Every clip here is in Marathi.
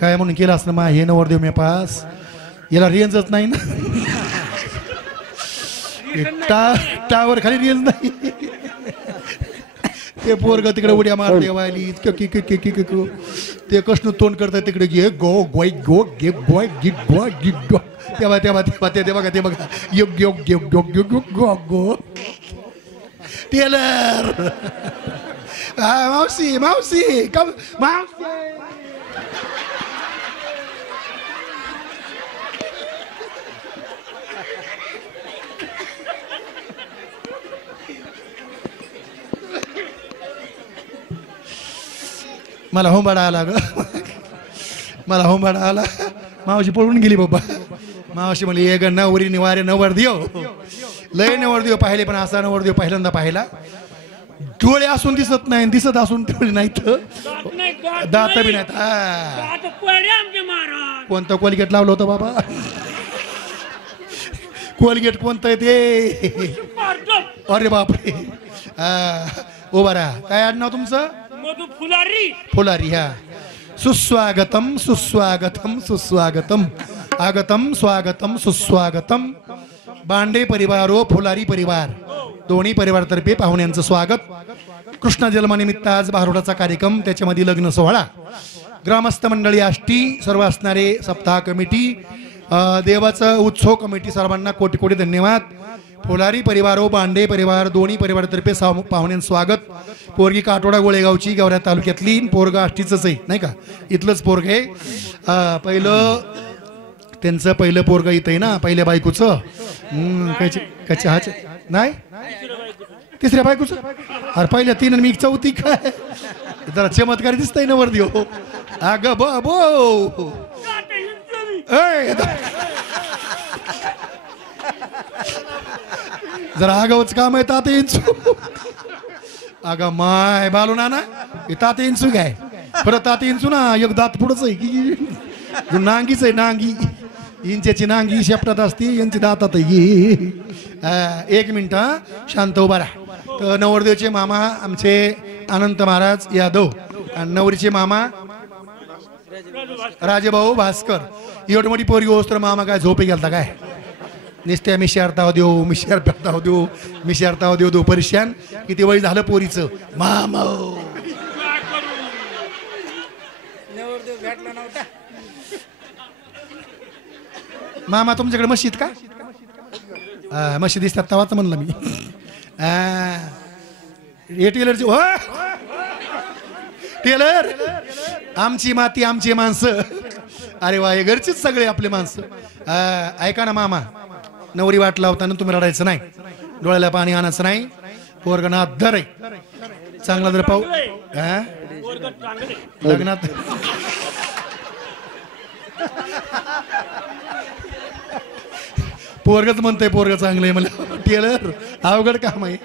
काय म्हणून केलं असं मा हे नवरदेव मी पास याला रेंजच नाही ना टावर खाली रेंज नाही ते पोरग तिकडे उड्या मारते वाली ते कसं तोंड करतात तिकडे घे गो गोय गो गे गोय गी गो गी गो तेव्हा तेव्हा तेव्हा ते बघा योग योग योग योग योग गो गो टेलर मावशी मावशी कम मावशी मला होंबाडा आला ग मला होंबाडा आला मावशी पळून गेली बाबा मावशी म्हणली एक नवरी निवारे नवरदेव लय नवरदेव पाहिले पण असा नवरदेव पहिल्यांदा पाहिला डोळे असून दिसत नाही दिसत असून डोळे नाहीत दात बी नाहीत कोणतं कोलगेट लावलं होतं बाबा कोलगेट कोणतं आहे ते अरे बापरे उभा राहा काय आडनाव तुमचं फुलारी फुलारी ह्या सुस्वागतम सुस्वागतम सुस्वागतम आगतम स्वागतम सुस्वागतम बांडे परिवार व फुलारी परिवार दोन्ही परिवारातर्फे पाहुण्यांचं स्वागत कृष्ण जन्मानिमित्त आज बारोडाचा कार्यक्रम त्याच्यामध्ये लग्न सोहळा ग्रामस्थ मंडळी आष्टी सर्व असणारे सप्ताह कमिटी देवाचं उत्सव कमिटी सर्वांना कोटी कोटी धन्यवाद फुलारी परिवार व बांडे परिवार दोन्ही परिवारातर्फे पाहुण्यांचं स्वागत पोरगी काटोडा गोळेगावची गवऱ्या तालुक्यातली पोरग आष्टीच आहे नाही का इथलंच पोरग आहे पहिलं त्यांचं पहिलं पोरग इथं आहे ना पहिल्या बायकोचं नाही तिसऱ्या बायकोचं अरे पहिल्या तीन मी चौथी काय जरा चमत्कार दिसतंय ना वरदी हो अग बो जरा आगावच काम आहे ताते इंचू अग माय बालू ना ताते इंचू काय परत ताते इंचू ना एक दात पुढंच आहे की नांगीच आहे नांगी इंच्याची नांगी शेपटात असते यांची दातात एक मिनिट शांत उभा राहा तर नवरदेवचे मामा आमचे अनंत महाराज यादव आणि नवरीचे मामा राजेभाऊ भास्कर एवढी मोठी पोरगी होस तर मामा काय झोपे गेलता काय निस्त्या मिशारता देऊ मिशारता देऊ मिशारता देऊ परेशान किती वय झालं पोरीचं मामा मामा तुमच्याकडे मशीद का मशीद दिसतात तवाच म्हणलं मी हे टेलरची हो टेलर आमची माती आमची माणसं अरे वा हे घरचीच सगळे आपले माणसं ऐका ना मामा नवरी वाट लावताना तुम्ही रडायचं नाही डोळ्याला पाणी आणायचं नाही पोरगणा दर आहे चांगला जर पाहू लग्नात पोरगच म्हणतंय पोरग चांगलं आहे मला टेलर अवघड काम आहे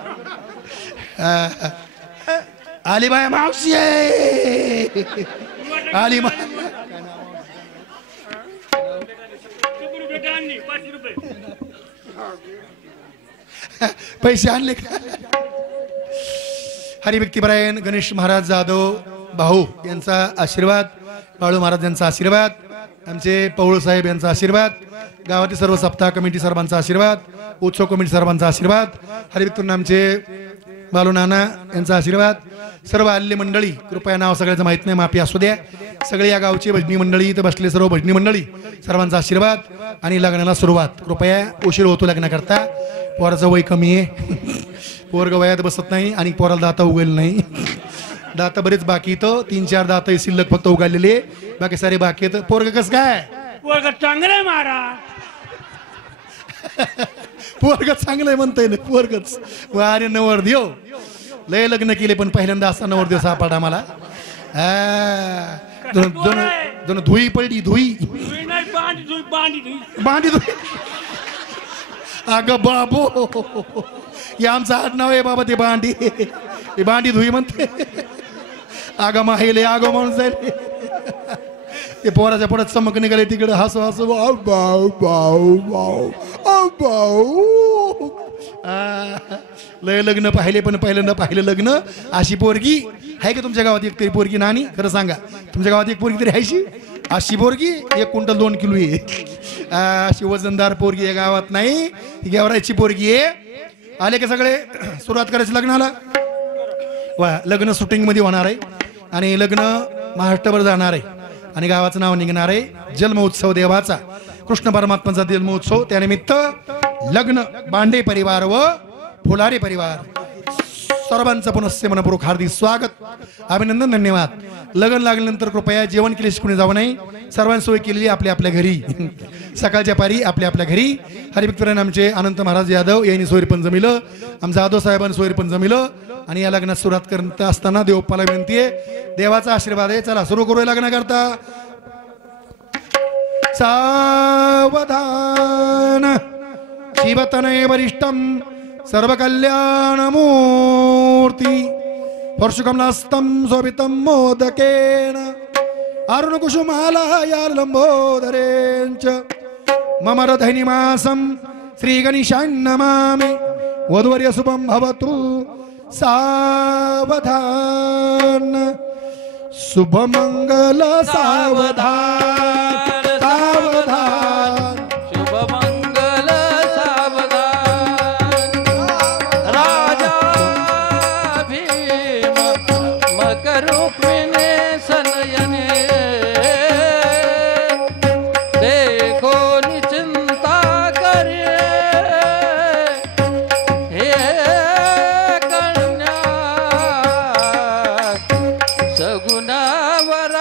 आली बाय मावशी आली पैसे आणले का हरिभक्तीपरायण गणेश महाराज जाधव भाऊ यांचा आशीर्वाद बाळू महाराज यांचा आशीर्वाद आमचे पवळ साहेब यांचा आशीर्वाद गावातील सर्व सप्ताह कमिटी सर्वांचा आशीर्वाद उत्सव कमिटी सर्वांचा आशीर्वाद हरिभक्तून आमचे बालू नाना यांचा आशीर्वाद सर्व आलेली मंडळी कृपया नाव सगळ्याचं माहित नाही माफी असू द्या सगळे या गावची भजनी मंडळी इथं बसले सर्व भजनी मंडळी सर्वांचा आशीर्वाद आणि लग्नाला सुरुवात कृपया उशीर होतो लग्नाकरता पोराचं वय कमी आहे पोरग वयात बसत नाही आणि पोराला दाता उगल नाही दाता बरेच बाकी इथं 3-4 दात शिल्लक फक्त उगालेले बाकी सारे बाकी आहेत पोरग कस काय पोरग चांगलं आहे महाराज पोरग चांगलं आहे म्हणतोय ना पोरगच अरे नवरदेव लय लग्न केले पण पहिल्यांदा असा नवरदेव सापडा मला दोन धुई पडली धुई बांडी धुई अग बाबो हे आमचं आडनाव आहे बाबा ते बांडी धुई म्हणते आगा माहिले आगो म्हणून जाईल ते पोराच्या पोटात चमक निघाले तिकडे हसू हसू बाऊ बाऊ बाऊ बाऊ लय लग्न पाहिले पण पहिल्यांदा पाहिलं लग्न अशी पोरगी आहे का तुमच्या गावात एक तरी पोरगी नानी खरं सांगा तुमच्या गावात एक पोरगी तरी हायशी अशी पोरगी 1 क्विंटल 2 किलो आहे. अशी वजनदार पोरगी या गावात नाही. ही गेवरायची पोरगी आहे. आले का सगळे सुरुवात करायची लग्नाला. वा लग्न शूटिंग मध्ये होणार आहे आणि लग्न महाराष्ट्रभर जाणार आहे आणि गावाचं नाव निघणार आहे. जन्मोत्सव देवाचा कृष्ण परमात्माचा जन्मोत्सव. त्यानिमित्त लग्न बांडे परिवार व फुलारी परिवार सर्वांचं पुनश्च मनपूर्वक हार्दिक स्वागत, अभिनंदन, धन्यवाद. लग्न लागल्यानंतर कृपया जेवण केल्याशी कुणी जाऊ नये. सर्वांनी सोय केलेली आपल्या आपल्या घरी. सकाळच्या पारी आपल्या आपल्या घरी. हरिभक्तरान आमचे अनंत महाराज यादव यांनी सोयरी पण जमिलं. आमच्या जाधव साहेबांनी सोयरी पण जमिलं. आणि या लग्नात सुरुवात करत असताना देवप्पाला विनंती आहे, देवाचा आशीर्वाद आहे. चला सुरू करूया लग्न करता. सावधान शिवतनय वरिष्ठम सर्व कल्याण मूर्ती परशुकमलास्तं शोभितं मोदकेन अरुण कुसुमाला या लंबोदरेंच मम हृदयनिवासं श्री गणेशां नमामि वधूवर्य शुभं भवतु. सावधान शुभमंगल सावधान सावधान शुभमंगल सावधान. राजा भीम मकरुक्मिणे सनयने देखो निचिंता करे हे कन्या सगुणावरानुपवरा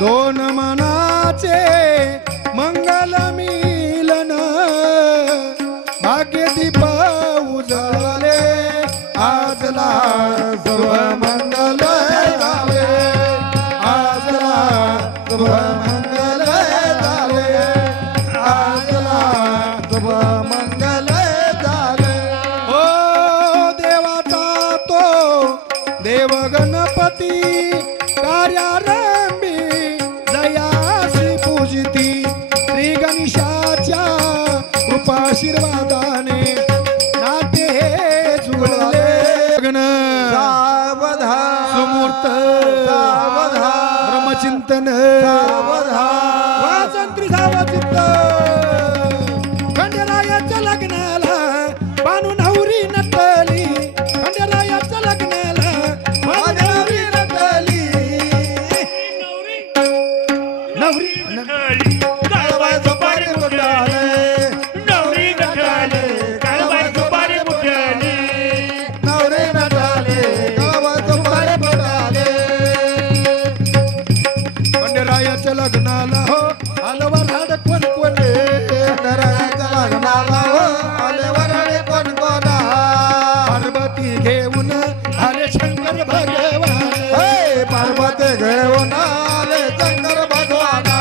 दोन मनाचे मंगल मिलन भाग्य दीप उजळले आजला शुभ मंगल झाले आजला शुभ मंगल झाले आजला शुभ मंगल झाले. ओ देवाचा तो देव गणपती कार्यारंभी जयासी पूजिती श्री गणेशाच्या कृपाशीर्वादाने नाते हे जुळले. लग्न सावधान सुमूर्त सावधान ब्रह्मचिंतन सावधान वाजंत्री सावचित्त खंडेरायाच्या लग्नाला बानू नवरी नटली. खंडेरायाच्या लग्नाला बानू नवरी नटली. नवरी नटली काळबाई सुपारी फुटली. नवरी नटली काळबाई सुपारी फुटली. नवरे नटाले गावात पारे पडाले खंडेरायाच्या लग्नाला हो आलवर हाड कोण कोणे नराच्या लग्नाला हो आले वराळे कोण कोणा पार्वती घेऊन आले शंकर भगवान. हे पार्वती घेऊन आले शंकर भगवाना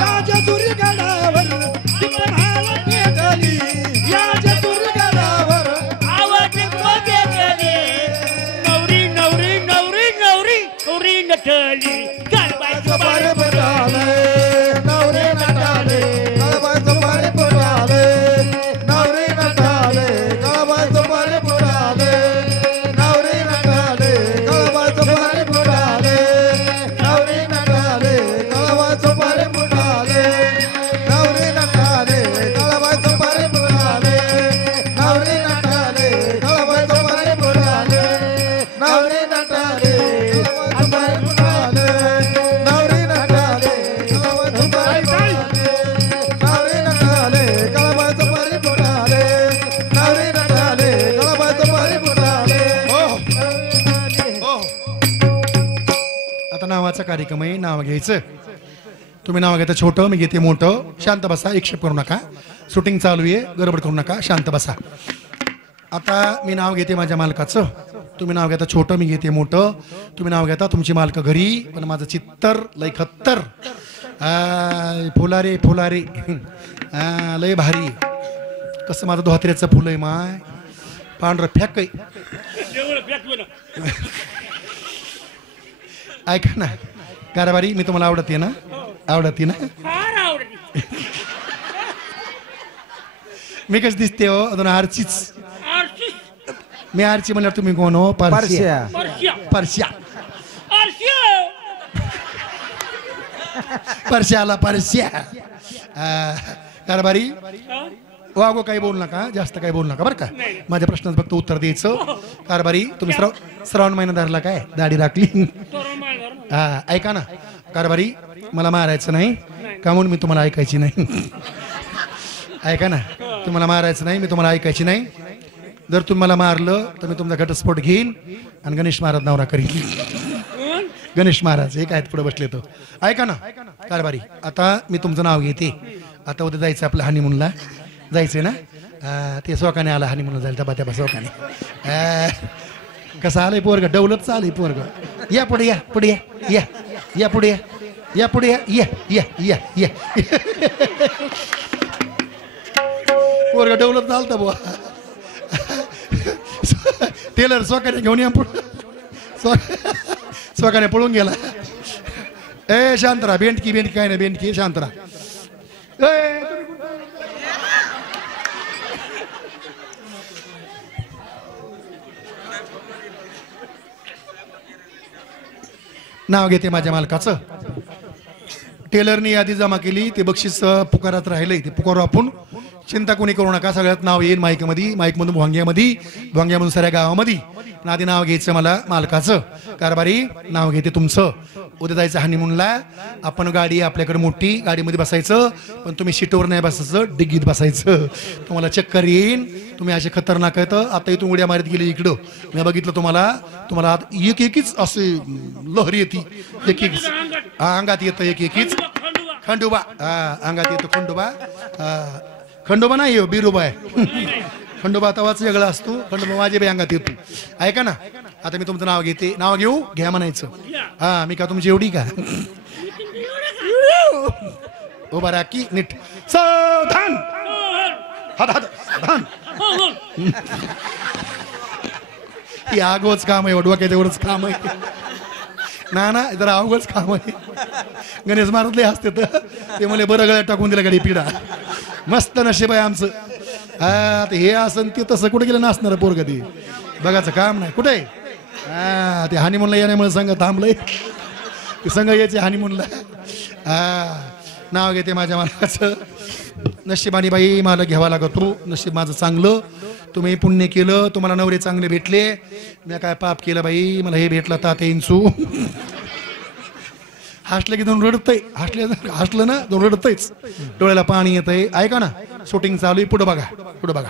या चतुर्गडावर विठ्ठलाला भेटली. या चतुर्गडावर आवाज कोणते केले. नवरी नवरी नवरी नवरी नवरी नटली काळबाई पारे सुपारी पडाले नवरे नटाले गावात पारे पडाले नवरे नटाले गावात पारे पडाले नवरे नटाले गावात पारे पडाले नवरे नटाले गावात पारे पडाले नवरे नटाले गावात पारे पडाले नवरे नटाले गावात पारे पडाले नवरे नटाले गावात पारे पडाले नावाचा कार्यक्रम आहे, नाव घ्यायचं. तुम्ही नाव घेता छोटं, मी घेते मोठं. शांत बसा, एकक्षेप करू नका. शूटिंग चालू आहे, गडबड करू नका, शांत बसा. आता मी नाव घेते माझ्या मालकाचं. तुम्ही नाव घेता छोटं, मी घेते मोठं. तुम्ही नाव घेता तुमची मालक घरी, पण माझं चित्तर लय खत्तर. फुलारे फुलारे लय भारी. कसं माझं धोत्र्याचं फुल आहे माय, पांढरं फॅक आहे. ऐका ना कारभारी, मी तुम्हाला आवडते ना? आवडते ना? फार आवडते. मी कशी दिसते हो? अजून आरचीच. आरशी मी आरची म्हणल्यावर तुम्ही कोण हो? परश्या. परश्या परश्या. आरशी परश्याला परश्या. कारभारी वागो, काही बोलू नका, जास्त काही बोलू नका बरं का. माझ्या प्रश्नाचं फक्त उत्तर द्यायचं. कारभारी तुम्ही श्रावण महिना धरला काय? दाढी राखली? हा ऐका ना कारभारी, मला मारायचं नाही का म्हणून मी तुम्हाला ऐकायची नाही. ऐका ना, तुम्हाला मारायचं नाही, मी तुम्हाला ऐकायची नाही. जर तुम्ही मला मारलं तर मी तुमचा घटस्फोट घेईन आणि गणेश महाराज नवरा करीन. गणेश महाराज हे काय पुढे बसले तो. ऐका ना कारभारी, आता मी तुमचं नाव घेते. आता उद्या जायचं आपलं हनीमूनला, जायचंय ना? ते सोकाने आला हनीमूनला जायला, त्या त्या सोकाने. कसं आलंय पोरग? डवलत चालय पोरग. या पुढे या, पुढे या, या या पुढे या, या पुढे या, या या या या. पोरग डवलत चालतं बुवा. टेलर सोकाने घेऊन या पुढे. सोकाने पळून गेला. ए शांतरा, बेंडकी बेंडकी काय नाही, बेंडकी शांतरा. नाव घेते माझ्या मालकाचं. टेलरनी यादी जमा केली, ते बक्षीस पुकारात राहिलंय, ते पुकारू आपण. चिंता कोणी करू नका, सगळ्यात नाव येईल माईकमध्ये, माईकमधून भोंग्यामध्ये, भोंग्यामधून साऱ्या गावामध्ये. पण आधी नाव घ्यायचं मला मालकाचं. कारभारी नाव घेते तुमचं. उद्या जायचं हनीमूनला. आपण गाडी आपल्याकडे मोठी, गाडीमध्ये बसायचं, पण तुम्ही सीटवर नाही बसायचं, डिग्गीत बसायचं. तुम्हाला चक्कर येईन, तुम्ही असे खतरनाक आहेत. आता इथून उड्या मारत गेले इकडं, मी बघितलं तुम्हाला एक एकीच असे लहरी येते, एक एक अंगात येतं, एक एकीच. खंडोबा अंगात येतो, खंडोबा. खंडोबा नाही हो, बिरोबा आहे. खंडोबा तवाच वेगळा असतो, खंडोबा माझ्या बी अंगात येतो. ऐका ना, आता मी तुमचं नाव घेते. नाव घेऊ घ्या म्हणायचं. हा मी का तुमची एवढी का? उभा राहा की नीट. सावधान, हात हात सावधान. ही आगोच काम आहे, डोक्यात एवढंच काम आहे ना जरा अवघडच काम आहे. गणेश महाराजले असते तर ते मला बरं गळ्यात टाकून दिला गाडी पिढा. मस्त नशीब आहे आमचं. हा ते हे असं ते तसं कुठे गेलं नसणार पोरग, ते बघायचं काम नाही कुठे. हा ते हनीमूनला येण्यामुळे संघ थांबलंय, ते संघ यायचे हनीमूनला. नाव घेते माझ्या मालकाचं. नशिबानी बाई मला घ्यावा लागतो. नशीब माझं चांगलं, तुम्ही पुण्य केलं, तुम्हाला नवरे चांगले भेटले. मी काय पाप केलं बाई, मला हे भेटलं ताते इंचू. हसलं की दोन रडतय, हसलं ना दोन रडतयच, डोळ्याला पाणी येतंय. ऐका ना, शूटिंग चालू आहे, पुढं बघा, पुढं बघा.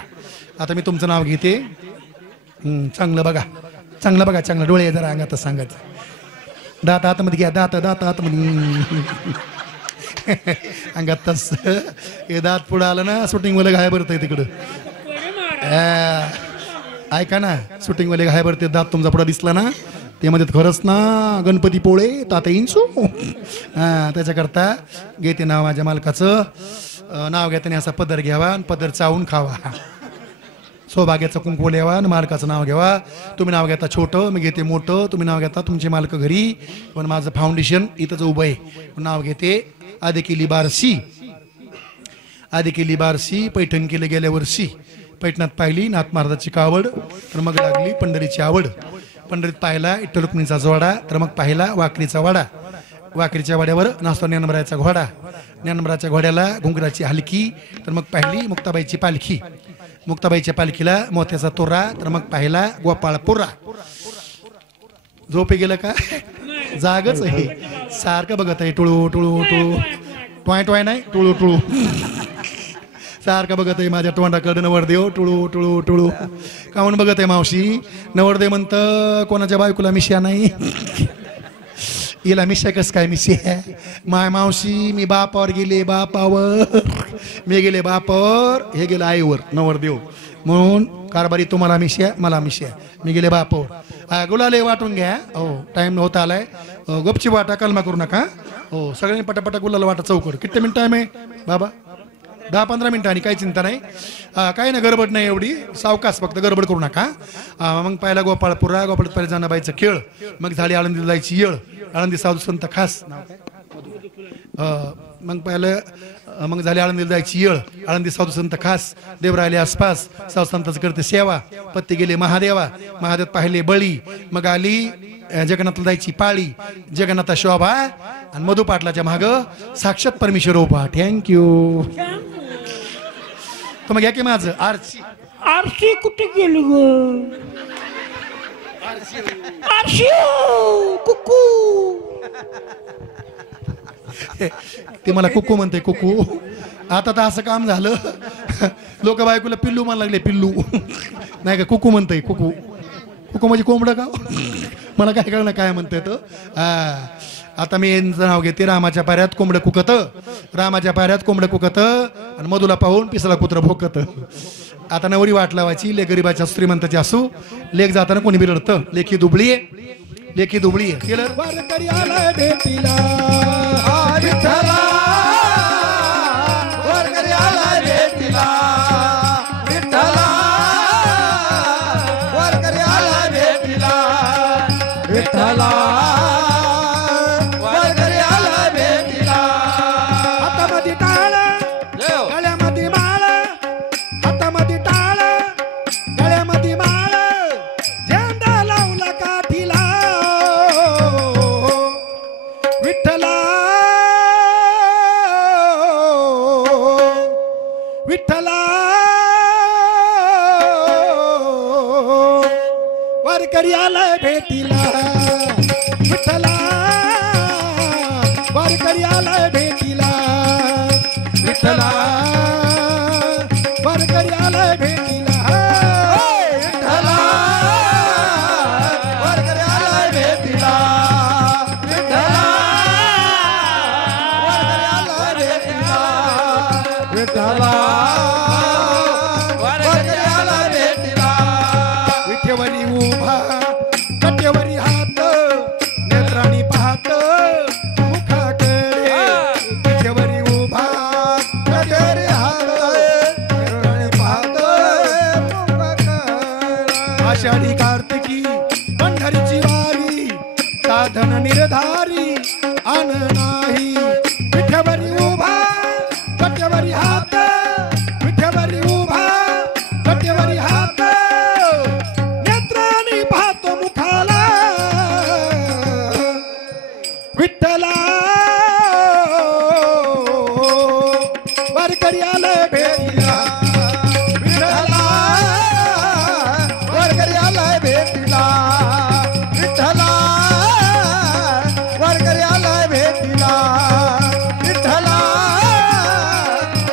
आता मी तुमचं नाव घेते. चांगलं बघा, चांगलं बघा, चांगलं डोळे जरा अंगातच सांगायचं. दात आतमध्ये घ्या, दात आतमध्ये. अंगात तस हे दात पुढं आलं ना, शूटिंग वाले घाय भरत आहे तिकडं. ऐका ना, शूटिंग वाले घाय भरते, दात तुमचा पुढं दिसला ना, ते मध्ये खरंच ना गणपती पोळे ताते इंचू. त्याच्याकरता घेते नाव माझ्या मालकाचं. नाव घेताना असा पदर घ्यावा आणि पदर चावून खावा. सौभाग्याचं कुंकू लिहावा आणि मालकाचं नाव घ्यावा. तुम्ही नाव घेता छोटं, मी घेते मोठं. तुम्ही नाव घेता तुमचे मालक घरी, पण माझं फाउंडेशन इथंच उभं आहे. नाव घेते आधी केली बारशी, आधी केली बारशी, पैठण केले गेल्या वर्षी. पैठणात पाहिली नाथ महाराजाची कावड, तर मग लागली पंढरीची आवड. पंढरीत पाहिला विठ्ठल रुक्मिणीचा जोडा, तर मग पाहिला वाकरीचा वाडा. वाकरीच्या वाड्यावर नाचतो ज्ञानोबाचा घोडा. ज्ञानोबाच्या घोड्याला घुंगराची हलकी, तर मग पाहिली मुक्ताबाईची पालखी. मुक्ताबाईच्या पालखीला मोत्याचा तोरा, तर मग पाहिला गोपाळपुरा. झोपे गेलं का? जागच आहे, सारखं बघत आहे. टुळू टुळू टुळू, टॉय टॉय नाही, टुळू टुळू सारखं बघत आहे माझ्या तोंडाकडे. नवरदेव टुळू टुळू टुळू काहून बघत आहे मावशी? नवरदेव म्हणतं कोणाच्या बायकोला मिश्या नाही. हिला मिशा कस काय मिशा माय मावशी मी बापावर गेले बापावर मी गेले बापावर हे गेलं आईवर नवर देव म्हणून कारभारी तुम्हाला मिशा मला मिशा मी गेले बापावर गुलाले वाटून घ्या हो टाइम होत आलाय गपची वाटा कलमा करू नका हो सगळ्यांनी पटापटा गुलाला वाटा चौकड किती मिनिट टाइम आहे बाबा 10-15 मिनिटांनी काही चिंता नाही काही ना गडबड नाही एवढी सावकाश फक्त गडबड करू नका मग पहिला गोपाळपुरा गोपाळात पहिला जनाबाईचं खेळ मग झाली आळंदीला जायची येळ आळंदी साधू संत खास मग पहिलं मग झाली आळंदीला जायची येळ आळंदी साधू संत खास देव राहिले आसपास साधू संतांचं करते सेवा पत्ती गेले महादेवा महादेव पाहिले बळी मग आली जगन्नाथला जायची पाळी जगन्नाथा शोभा आणि मधु पाटलाच्या माग साक्षात परमेश्वर उभा थँक्यू तर मग घ्या की माझं आरची आरशी कुठे गेली ग आरशी कुकू ते मला कुकू म्हणते कुकू आता तर असं काम झालं लोक बायकोला पिल्लू म्हणायला लागले पिल्लू नाही का कुकू म्हणतंय कुकू कुकू म्हणजे कोंबडं का मला काय कळलं काय म्हणतंय तो आता मी यांचं नाव घेते रामाच्या पाऱ्यात कोंबडं कुकत रामाच्या पाऱ्यात कोंबडं कुकत आणि मधुला पाहून पिसला कुत्र भोकत आता नवरी वाट लावायची ले गरीबाच्या श्रीमंताची असू लेख जाताना कोणी बिरडतं लेखी दुबळी आहे लेखी दुबळी आहे केलं वारकरी आलाय भेटीला विठ्ठला वरकरी आलाय भेटीला विठ्ठला वरकरी आलाय भेटीला विठ्ठला वरकरी आलाय भेटीला हातामध्ये टाळ देव गळ्यामध्ये माळ हातामध्ये टाळ गळ्यामध्ये माळ झेंडा लावला काठीला विठ्ठला विठ्ठला वारकरी आलाय भेटीला विठ्ठला वारकरी आलाय भेटीला विठ्ठला वारकरी आलाय भेटीला विठ्ठला वरकरी आलाय भेटीला विठ्ठला वरकरी आलाय भेटीला विठ्ठला वरकरी आलाय भेटीला विठेवरी उभा कटेवरी हात नेत्राणी पाहत मुखाकडे विठेवरी उभा कटेरी हात निर्वाणी पाहतोय मुखाकडे. आषाढी कार्तिकी पंढरीची वारी साधन निर्धारी आन नाही विठेवरी उभा कटेवरी हात विठेवरी उभा कटेवरी हात नेत्राने पाहतो मुखाला विठ्ठला वारकरी आलाय भेटीला विठ्ठला वरकरी आलाय भेटीला विठ्ठला वरकरी आलाय भेटीला विठ्ठला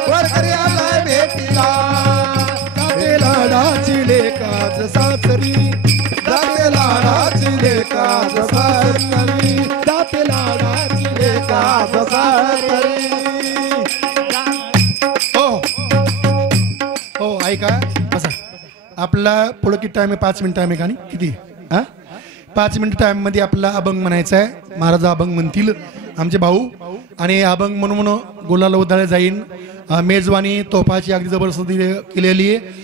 वरकरी आलाय भेटीला जाते लाडाची लेकाज सासरी जाते लाडाची लेकाज सासरी जाते लाडाची लेकाज सासरी हो हो ऐका बसा आपला पुढं किती टाइम आहे 5 मिनिट टाइम आहे का नाही किती हा 5 मिनिट टाइम मध्ये आपला अभंग म्हणायचा आहे महाराज अभंग म्हणतील आमचे भाऊ आणि अभंग म्हणून गुलाला उधळले जाईन मेजवानी तोफाची अगदी जबरदस्त केलेली आहे